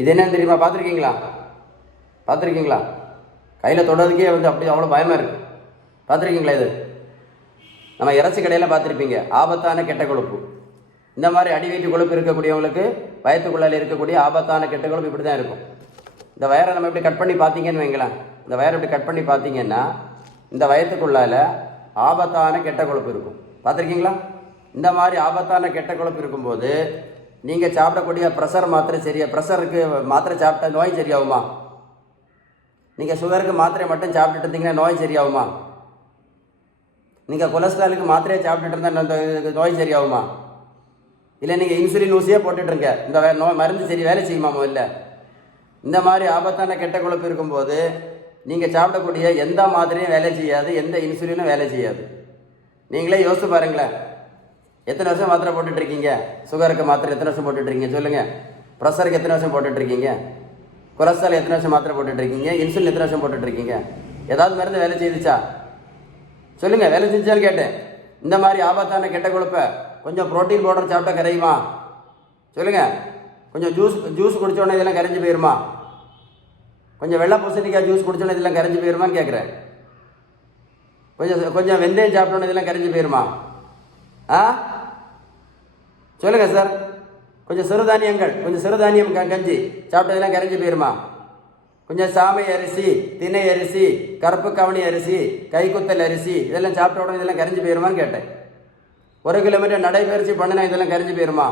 இது என்னன்னு தெரியுமா? பார்த்துருக்கீங்களா? கையில் தொடறதுக்கே அப்படி அவ்வளோ பயமாக இருக்குது. பார்த்துருக்கீங்களா? இது நம்ம இறைச்சி கடையில் பார்த்துருப்பீங்க. ஆபத்தான கெட்ட கொழுப்பு. இந்த மாதிரி அடிவயிற்று கொழுப்பு இருக்கக்கூடியவங்களுக்கு வயத்துக்குள்ளால் இருக்கக்கூடிய ஆபத்தான கெட்ட கொழுப்பு இப்படி தான் இருக்கும். இந்த வயரை நம்ம இப்படி கட் பண்ணி பார்த்தீங்கன்னு வைங்களேன். இந்த வயரை இப்படி கட் பண்ணி பார்த்தீங்கன்னா இந்த வயத்துக்குள்ளால் ஆபத்தான கெட்ட கொழுப்பு இருக்கும். பார்த்துருக்கீங்களா? இந்த மாதிரி ஆபத்தான கெட்ட கொழுப்பு இருக்கும்போது நீங்கள் சாப்பிடக்கூடிய ப்ரெஷர் மாத்திரை ப்ரெஷருக்கு மாத்திரை சாப்பிட்டா நோய் சரியாகுமா? நீங்கள் சுகருக்கு மாத்திரை மட்டும் சாப்பிட்டுட்டு இருந்தீங்கன்னா நோய் சரியாகுமா? நீங்கள் கொலஸ்ட்ராலுக்கு மாத்திரையை சாப்பிட்டுட்டு இருந்தால் நோய் சரியாகுமா? இல்லை நீங்கள் இன்சுலின் ஊசியே போட்டுட்ருங்க, இந்த மருந்து வேலை செய்யுமா? முதல்ல இந்த மாதிரி ஆபத்தான கெட்ட கொழுப்பு இருக்கும்போது நீங்கள் சாப்பிடக்கூடிய எந்த மாத்திரையும் வேலை செய்யாது, எந்த இன்சுலினும் வேலை செய்யாது. நீங்களே யோசிச்சு பாருங்களேன். எத்தனை வருஷம் மாத்திரை போட்டுட்ருக்கீங்க? சுகருக்கு மாத்திரை எத்தனை வருஷம் போட்டுட்ருக்கீங்க சொல்லுங்கள். ப்ரெஷருக்கு எத்தனை வருஷம் போட்டுட்ருக்கீங்க? கொலஸ்ட்ரால் எத்தனை வருஷம் மாத்திரை போட்டுட்ருக்கீங்க? இன்சுலின் எத்தனை வருஷம் போட்டுட்ருக்கீங்க? ஏதாவது மருந்து வேலை செய்துச்சா சொல்லுங்கள். வேலை செஞ்சாலும் கேட்டேன். இந்த மாதிரி ஆபத்தான கெட்ட கொழுப்பை கொஞ்சம் ப்ரோட்டீன் பவுடர் சாப்பிட்டா கரையுமா சொல்லுங்கள். கொஞ்சம் ஜூஸ் குடித்தோடனே இதெல்லாம் கரைஞ்சி போயிருமா? கொஞ்சம் வெள்ளை பூசணிக்காய் ஜூஸ் குடித்தோடனே இதெல்லாம் கரைஞ்சி போயிருமான்னு கேட்குறேன். கொஞ்சம் வெந்தயம் சாப்பிட்டோன்னே இதெல்லாம் கரைஞ்சி போயிருமா? சொல்லுங்கள் சார். கொஞ்சம் சிறுதானியம் கஞ்சி சாப்பிட்டதெல்லாம் கரைஞ்சி போயிருமா? கொஞ்சம் சாமை அரிசி, திணை அரிசி, கருப்பு கவனி அரிசி, கைக்குத்தல் அரிசி இதெல்லாம் சாப்பிட்ட உடனே இதெல்லாம் கரைஞ்சி போயிருமான்னு கேட்டேன். 1 கிலோமீட்டர் நடைபயிற்சி பண்ணினா இதெல்லாம் கரைஞ்சி போயிருமா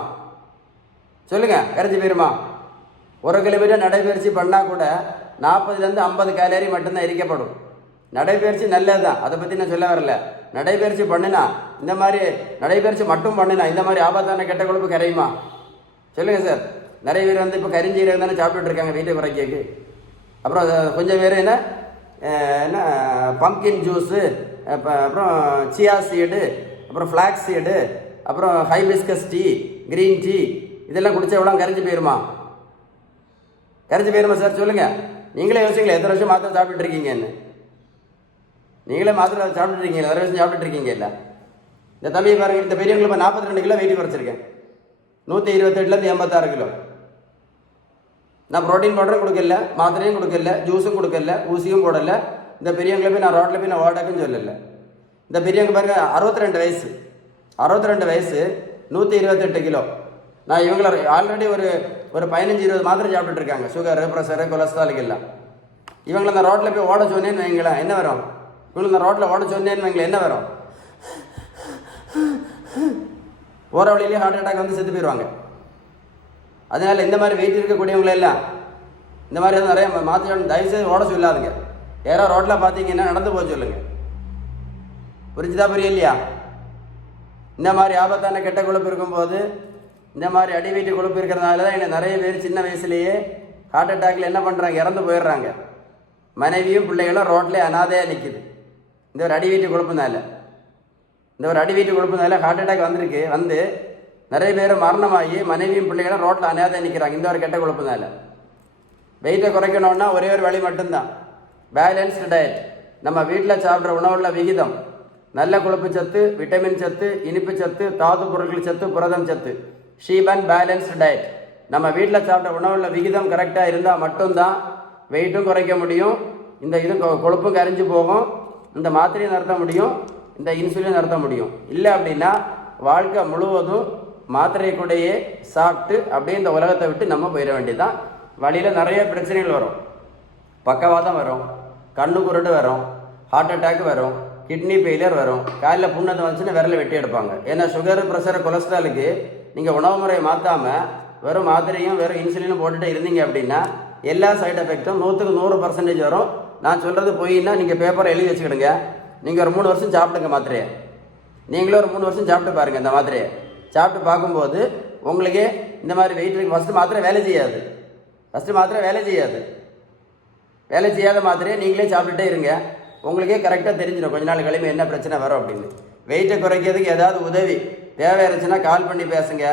சொல்லுங்கள். கரைஞ்சி போயிருமா? 1 கிலோமீட்டர் நடைபயிற்சி பண்ணால் கூட 40லேருந்து 50 கேலரி மட்டும்தான் எரிக்கப்படும். நடைபயிற்சி நல்லது தான், அதை பற்றி நான் சொல்ல வரல. நடைபயிற்சி பண்ணினா இந்த மாதிரி நடைபயிற்சி மட்டும் பண்ணினா இந்த மாதிரி ஆபத்தான கெட்ட கொழுப்பு கரையுமா சொல்லுங்கள் சார். நிறைய பேர் இப்போ கரிஞ்சீரகம் தானே சாப்பிட்டுட்டு இருக்காங்க வெயிட்டை குறைக்கிறதுக்கு. அப்புறம் கொஞ்சம் பேர் என்ன பம்கின் ஜூஸு, அப்புறம் சியா சீடு, அப்புறம் ஃப்ளாக்ஸ் சீடு, அப்புறம் ஹைபிஸ்கஸ் டீ, க்ரீன் டீ இதெல்லாம் குடித்தா எவ்வளோ கரைஞ்சி போயிருமா சார் சொல்லுங்கள். நீங்களே யோசிங்களேன். எத்தனை வருஷம் மாத்திரை சாப்பிட்டுருக்கீங்கன்னு. நீங்களே மாத்திரை சாப்பிட்டுருக்கீங்களா? 1 வருஷம் சாப்பிட்டுருக்கீங்க இல்லை? இந்த தம்பியை பாருங்கள். இந்த பெரியவங்களுக்கு இப்போ 42 கிலோ வெயிட் குறைச்சிருக்கேன். 128லேருந்து 86 கிலோ. நான் ப்ரோட்டீன் பவுடரும் கொடுக்கல, மாத்திரையும் கொடுக்கல, ஜூஸும் கொடுக்கல, ஊசியும் போடலை. இந்த பெரியவங்களை போய் நான் ரோட்டில் போய் நான் ஓடாக்குன்னு சொல்லலை. இந்த பெரியவங்க பாருங்க 62 வயசு 128 கிலோ. நான் இவங்கள ஆல்ரெடி ஒரு 15-20 மாத்திரை சாப்பிட்டுட்டு இருக்காங்க. சுகரு, ப்ரெஷரு, கொலஸ்ட்ராலுக்கு எல்லாம். இவங்களை நான் ரோட்டில் போய் ஓட சொன்னேன்னு வைங்களேன் என்ன வரும்? இவங்களை நான் ரோட்டில் ஓட சொன்னேன்னு வைங்களேன் என்ன வரும்? போகிற வழியிலேயே ஹார்ட் அட்டாக் வந்து செத்து போயிடுவாங்க. அதனால் இந்த மாதிரி வெயிட் இருக்கக்கூடியவங்களெல்லாம் இந்த மாதிரி எதுவும் நிறைய மாத்திரை தயவுசெய்து ஓட சொல்லாதுங்க. யாராவது ரோட்டில் பார்த்தீங்கன்னா நடந்து போக சொல்லுங்கள். புரியலையா? இந்த மாதிரி ஆபத்தான கெட்ட கொழுப்பு இருக்கும்போது இந்த மாதிரி அடிவயிற்று கொழுப்பு இருக்கிறதுனால தான் என்ன நிறைய பேர் சின்ன வயசுலேயே ஹார்ட் அட்டாக்கில் என்ன பண்ணுறாங்க, இறந்து போயிடுறாங்க. மனைவியும் பிள்ளைகளும் ரோட்லேயே அனாதையாக நிற்கிது. இந்த ஒரு அடிவயிற்று கொழுப்புனால ஹார்ட் அட்டாக் வந்திருக்கு. வந்து நிறைய பேர் மரணமாகி மனைவியும் பிள்ளைகளும் ரோட்டில் அனாதையாக நிற்கிறாங்க இந்த ஒரு கெட்ட கொழுப்புனால. வெயிட்டை குறைக்கணும்னா ஒரே ஒரு வழி மட்டும்தான், பேலன்ஸ்டு டயட். நம்ம வீட்டில் சாப்பிட்ற உணவுள்ள விகிதம், நல்ல கொழுப்பு சத்து, விட்டமின் சத்து, இனிப்பு சத்து, தாது பொருட்கள் சத்து, புரதம் சத்து, ஷீபன் பேலன்ஸ்டு டயட். நம்ம வீட்டில் சாப்பிட்ற உணவுள்ள விகிதம் கரெக்டாக இருந்தால் மட்டும்தான் வெயிட்டும் குறைக்க முடியும், இந்த கொழுப்பும் கரைஞ்சி போகும், இந்த மாத்திரையும் நிறுத்த முடியும், இந்த இன்சுலின் நிறுத்த முடியும். இல்லை அப்படின்னா வாழ்க்கை முழுவதும் மாத்திரை கூடையே சாப்பிட்டு அப்படியே இந்த உலகத்தை விட்டு நம்ம போயிட வேண்டியதுதான். வழியில் நிறைய பிரச்சனைகள் வரும். பக்கவாதம் வரும், கண்ணு குருடு வரும், ஹார்ட் அட்டாக் வரும், கிட்னி ஃபெயிலியர் வரும், காலையில் புண்ணது வந்துச்சுன்னா விரலை வெட்டி எடுப்பாங்க. ஏன்னா சுகரு, ப்ரெஷரு, கொலஸ்ட்ராலுக்கு நீங்கள் உணவு முறையை மாற்றாமல் வெறும் மாத்திரையும் வெறும் இன்சுலினும் போட்டுகிட்டே இருந்தீங்க அப்படின்னா எல்லா சைடு எஃபெக்டும் 100% வரும். நான் சொல்கிறது போயின்னா நீங்கள் பேப்பரை எழுதி வச்சுக்கிடுங்க. நீங்கள் ஒரு 3 வருஷம் சாப்பிடுங்க மாத்திரையை. நீங்களும் ஒரு 3 வருஷம் சாப்பிட்டு பாருங்கள். இந்த மாத்திரையை சாப்பிட்டு பார்க்கும்போது உங்களுக்கே இந்த மாதிரி வெயிட் ஃபஸ்ட்டு மாத்திரை வேலை செய்யாது. வேலை செய்யாத மாத்திரையை நீங்களே சாப்பிட்டுட்டே இருங்க. உங்களுக்கே கரெக்டாக தெரிஞ்சிடும் கொஞ்ச நாள் கழிவு என்ன பிரச்சனை வரும் அப்படின்னு. வெயிட்டை குறைக்கிறதுக்கு ஏதாவது உதவி தேவை இருந்துச்சுன்னா கால் பண்ணி பேசுங்க.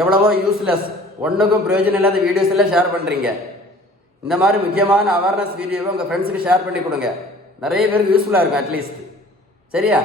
எவ்வளவோ யூஸ்லெஸ், ஒன்றுக்கும் பிரயோஜனம் இல்லாத வீடியோஸ் எல்லாம் ஷேர் பண்ணுறீங்க. இந்த மாதிரி முக்கியமான அவேர்னஸ் வீடியோவை உங்கள் ஃப்ரெண்ட்ஸுக்கு ஷேர் பண்ணி கொடுங்க. நிறைய பேருக்கு யூஸ்ஃபுல்லாக இருக்கும் அட்லீஸ்ட். சரியா?